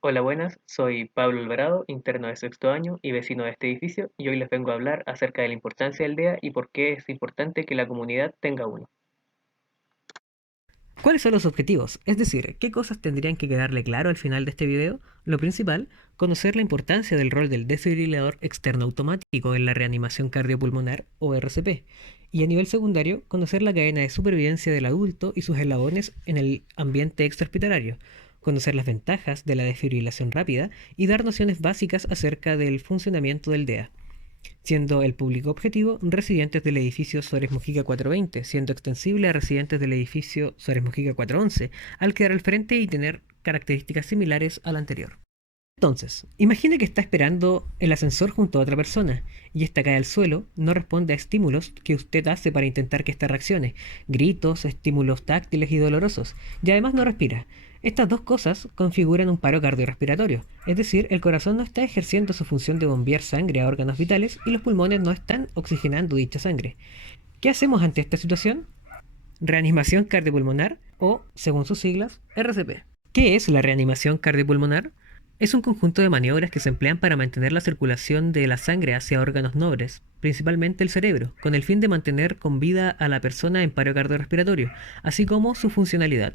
Hola, buenas, soy Pablo Alvarado, interno de sexto año y vecino de este edificio, y hoy les vengo a hablar acerca de la importancia del DEA y por qué es importante que la comunidad tenga uno. ¿Cuáles son los objetivos? Es decir, ¿qué cosas tendrían que quedarle claro al final de este video? Lo principal, conocer la importancia del rol del desfibrilador externo automático en la reanimación cardiopulmonar o RCP. Y a nivel secundario, conocer la cadena de supervivencia del adulto y sus eslabones en el ambiente extrahospitalario. Conocer las ventajas de la desfibrilación rápida y dar nociones básicas acerca del funcionamiento del DEA, siendo el público objetivo residentes del edificio Suárez Mujica 420, siendo extensible a residentes del edificio Suárez Mujica 411, al quedar al frente y tener características similares al anterior. Entonces, imagine que está esperando el ascensor junto a otra persona y ésta cae al suelo, no responde a estímulos que usted hace para intentar que ésta reaccione, gritos, estímulos táctiles y dolorosos, y además no respira. Estas dos cosas configuran un paro cardiorrespiratorio, es decir, el corazón no está ejerciendo su función de bombear sangre a órganos vitales y los pulmones no están oxigenando dicha sangre. ¿Qué hacemos ante esta situación? Reanimación cardiopulmonar o, según sus siglas, RCP. ¿Qué es la reanimación cardiopulmonar? Es un conjunto de maniobras que se emplean para mantener la circulación de la sangre hacia órganos nobles, principalmente el cerebro, con el fin de mantener con vida a la persona en paro cardiorrespiratorio, así como su funcionalidad.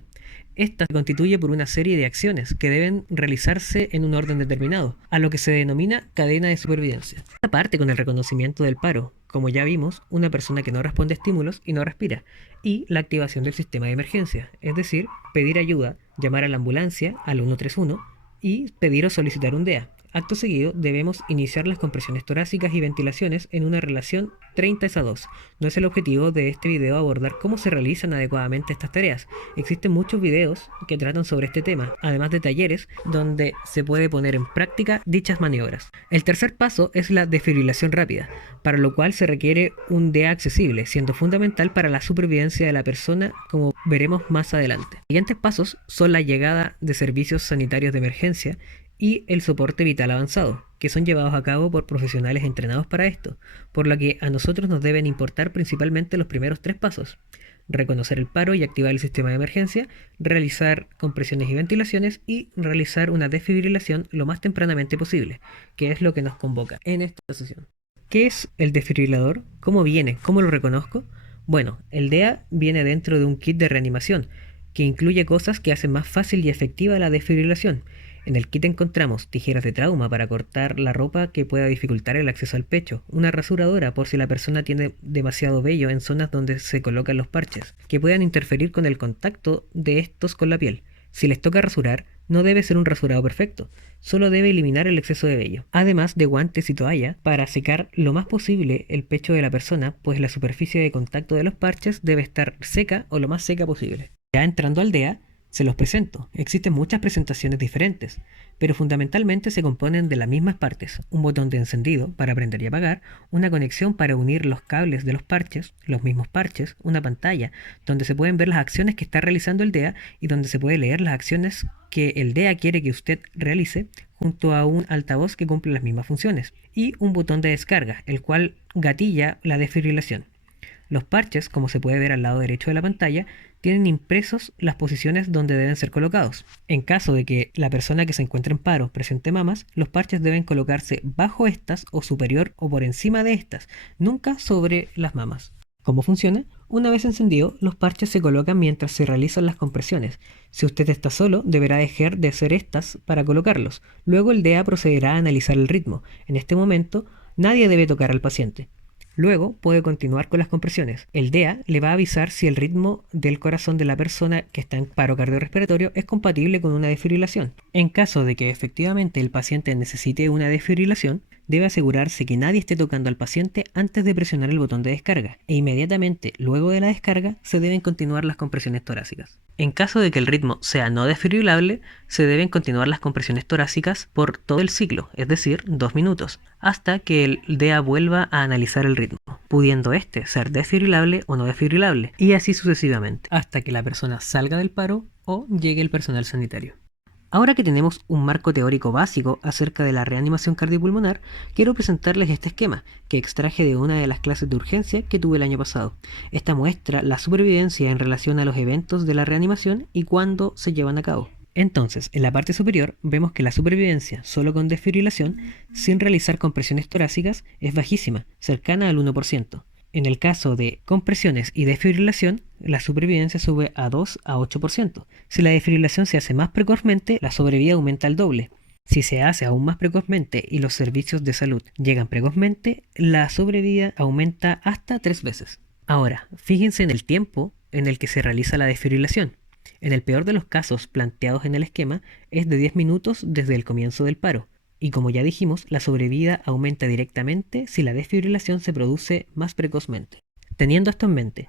Esta se constituye por una serie de acciones que deben realizarse en un orden determinado, a lo que se denomina cadena de supervivencia. Esta parte con el reconocimiento del paro, como ya vimos, una persona que no responde a estímulos y no respira, y la activación del sistema de emergencia, es decir, pedir ayuda, llamar a la ambulancia al 131 y pedir o solicitar un DEA. Acto seguido, debemos iniciar las compresiones torácicas y ventilaciones en una relación 30:2. No es el objetivo de este video abordar cómo se realizan adecuadamente estas tareas. Existen muchos videos que tratan sobre este tema, además de talleres donde se puede poner en práctica dichas maniobras. El tercer paso es la desfibrilación rápida, para lo cual se requiere un DEA accesible, siendo fundamental para la supervivencia de la persona, como veremos más adelante. Los siguientes pasos son la llegada de servicios sanitarios de emergencia y el soporte vital avanzado, que son llevados a cabo por profesionales entrenados para esto, por lo que a nosotros nos deben importar principalmente los primeros tres pasos: reconocer el paro y activar el sistema de emergencia, realizar compresiones y ventilaciones y realizar una desfibrilación lo más tempranamente posible, que es lo que nos convoca en esta sesión. ¿Qué es el desfibrilador? ¿Cómo viene? ¿Cómo lo reconozco? Bueno, el DEA viene dentro de un kit de reanimación, que incluye cosas que hacen más fácil y efectiva la desfibrilación. En el kit encontramos tijeras de trauma para cortar la ropa que pueda dificultar el acceso al pecho, una rasuradora por si la persona tiene demasiado vello en zonas donde se colocan los parches, que puedan interferir con el contacto de estos con la piel. Si les toca rasurar, no debe ser un rasurado perfecto, solo debe eliminar el exceso de vello. Además de guantes y toalla para secar lo más posible el pecho de la persona, pues la superficie de contacto de los parches debe estar seca o lo más seca posible. Ya entrando al DEA, se los presento. Existen muchas presentaciones diferentes, pero fundamentalmente se componen de las mismas partes: un botón de encendido para prender y apagar, una conexión para unir los cables de los mismos parches, una pantalla donde se pueden ver las acciones que está realizando el DEA y donde se puede leer las acciones que el DEA quiere que usted realice, junto a un altavoz que cumple las mismas funciones, y un botón de descarga, el cual gatilla la desfibrilación. Los parches, como se puede ver al lado derecho de la pantalla, tienen impresos las posiciones donde deben ser colocados. En caso de que la persona que se encuentre en paro presente mamas, los parches deben colocarse bajo estas o superior o por encima de estas, nunca sobre las mamas. ¿Cómo funciona? Una vez encendido, los parches se colocan mientras se realizan las compresiones. Si usted está solo, deberá dejar de hacer estas para colocarlos. Luego el DEA procederá a analizar el ritmo. En este momento, nadie debe tocar al paciente. Luego puede continuar con las compresiones. El DEA le va a avisar si el ritmo del corazón de la persona que está en paro cardiorrespiratorio es compatible con una desfibrilación. En caso de que efectivamente el paciente necesite una desfibrilación, debe asegurarse que nadie esté tocando al paciente antes de presionar el botón de descarga, e inmediatamente luego de la descarga se deben continuar las compresiones torácicas. En caso de que el ritmo sea no desfibrilable, se deben continuar las compresiones torácicas por todo el ciclo, es decir, 2 minutos, hasta que el DEA vuelva a analizar el ritmo, pudiendo este ser desfibrilable o no desfibrilable, y así sucesivamente, hasta que la persona salga del paro o llegue el personal sanitario. Ahora que tenemos un marco teórico básico acerca de la reanimación cardiopulmonar, quiero presentarles este esquema que extraje de una de las clases de urgencia que tuve el año pasado. Esta muestra la supervivencia en relación a los eventos de la reanimación y cuándo se llevan a cabo. Entonces, en la parte superior vemos que la supervivencia solo con desfibrilación, sin realizar compresiones torácicas, es bajísima, cercana al 1%. En el caso de compresiones y desfibrilación, la supervivencia sube a 2 a 8%. Si la desfibrilación se hace más precozmente, la sobrevida aumenta al doble. Si se hace aún más precozmente y los servicios de salud llegan precozmente, la sobrevida aumenta hasta 3 veces. Ahora, fíjense en el tiempo en el que se realiza la desfibrilación. En el peor de los casos planteados en el esquema, es de 10 minutos desde el comienzo del paro. Y como ya dijimos, la sobrevida aumenta directamente si la desfibrilación se produce más precozmente. Teniendo esto en mente,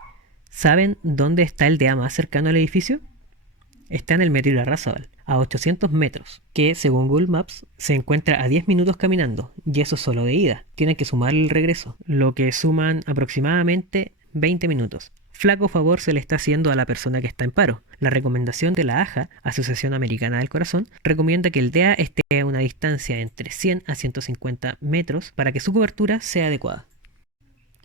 ¿saben dónde está el DEA más cercano al edificio? Está en el Metro Irarrázaval, a 800 metros, que según Google Maps se encuentra a 10 minutos caminando, y eso solo de ida. Tienen que sumar el regreso, lo que suman aproximadamente 20 minutos. Flaco favor se le está haciendo a la persona que está en paro. La recomendación de la AJA, Asociación Americana del Corazón, recomienda que el DEA esté a una distancia entre 100 a 150 metros para que su cobertura sea adecuada.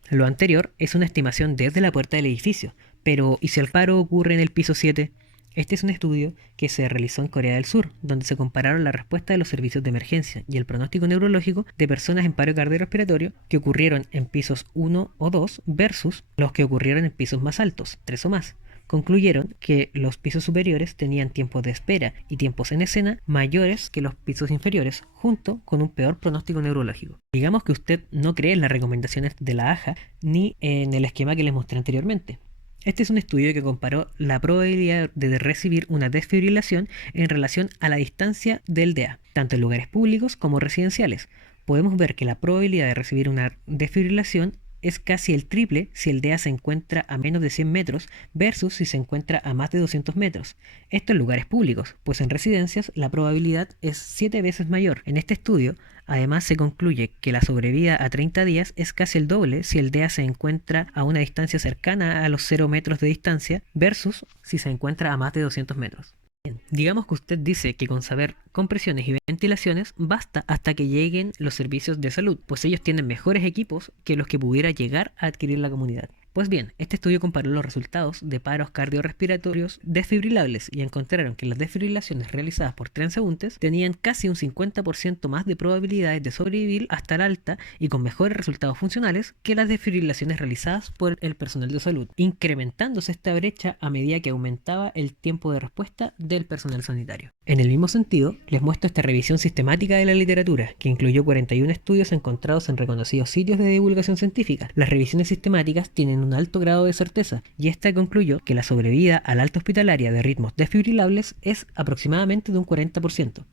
Lo anterior es una estimación desde la puerta del edificio, pero ¿y si el paro ocurre en el piso 7? Este es un estudio que se realizó en Corea del Sur, donde se compararon la respuesta de los servicios de emergencia y el pronóstico neurológico de personas en paro cardiorrespiratorio que ocurrieron en pisos 1 o 2 versus los que ocurrieron en pisos más altos, 3 o más. Concluyeron que los pisos superiores tenían tiempos de espera y tiempos en escena mayores que los pisos inferiores, junto con un peor pronóstico neurológico. Digamos que usted no cree en las recomendaciones de la AJA ni en el esquema que les mostré anteriormente. Este es un estudio que comparó la probabilidad de recibir una desfibrilación en relación a la distancia del DEA, tanto en lugares públicos como residenciales. Podemos ver que la probabilidad de recibir una desfibrilación es casi el triple si el DEA se encuentra a menos de 100 metros versus si se encuentra a más de 200 metros. Esto en lugares públicos, pues en residencias la probabilidad es 7 veces mayor. En este estudio, además se concluye que la sobrevida a 30 días es casi el doble si el DEA se encuentra a una distancia cercana a los 0 metros de distancia versus si se encuentra a más de 200 metros. Bien, digamos que usted dice que con saber compresiones y ventilaciones basta hasta que lleguen los servicios de salud, pues ellos tienen mejores equipos que los que pudiera llegar a adquirir la comunidad. Pues bien, este estudio comparó los resultados de paros cardiorrespiratorios desfibrilables y encontraron que las desfibrilaciones realizadas por transeúntes tenían casi un 50% más de probabilidades de sobrevivir hasta el alta y con mejores resultados funcionales que las desfibrilaciones realizadas por el personal de salud, incrementándose esta brecha a medida que aumentaba el tiempo de respuesta del personal sanitario. En el mismo sentido, les muestro esta revisión sistemática de la literatura, que incluyó 41 estudios encontrados en reconocidos sitios de divulgación científica. Las revisiones sistemáticas tienen un alto grado de certeza, y esta concluyó que la sobrevida al alta hospitalaria de ritmos desfibrilables es aproximadamente de un 40%.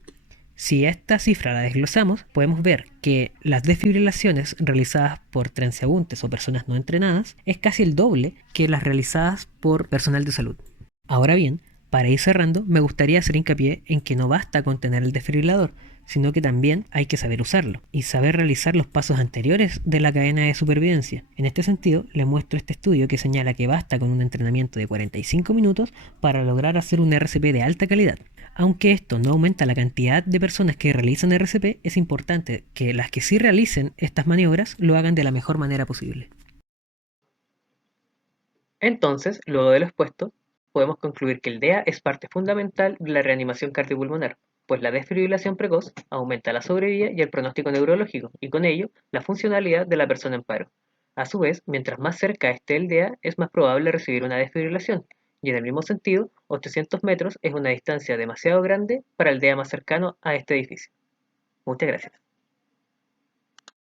Si esta cifra la desglosamos, podemos ver que las desfibrilaciones realizadas por transeúntes o personas no entrenadas es casi el doble que las realizadas por personal de salud. Ahora bien, para ir cerrando, me gustaría hacer hincapié en que no basta con tener el desfibrilador, sino que también hay que saber usarlo y saber realizar los pasos anteriores de la cadena de supervivencia. En este sentido, les muestro este estudio que señala que basta con un entrenamiento de 45 minutos para lograr hacer un RCP de alta calidad. Aunque esto no aumenta la cantidad de personas que realizan RCP, es importante que las que sí realicen estas maniobras lo hagan de la mejor manera posible. Entonces, luego de lo expuesto, podemos concluir que el DEA es parte fundamental de la reanimación cardiopulmonar, pues la desfibrilación precoz aumenta la sobrevida y el pronóstico neurológico, y con ello, la funcionalidad de la persona en paro. A su vez, mientras más cerca esté el DEA, es más probable recibir una desfibrilación, y en el mismo sentido, 800 metros es una distancia demasiado grande para el DEA más cercano a este edificio. Muchas gracias.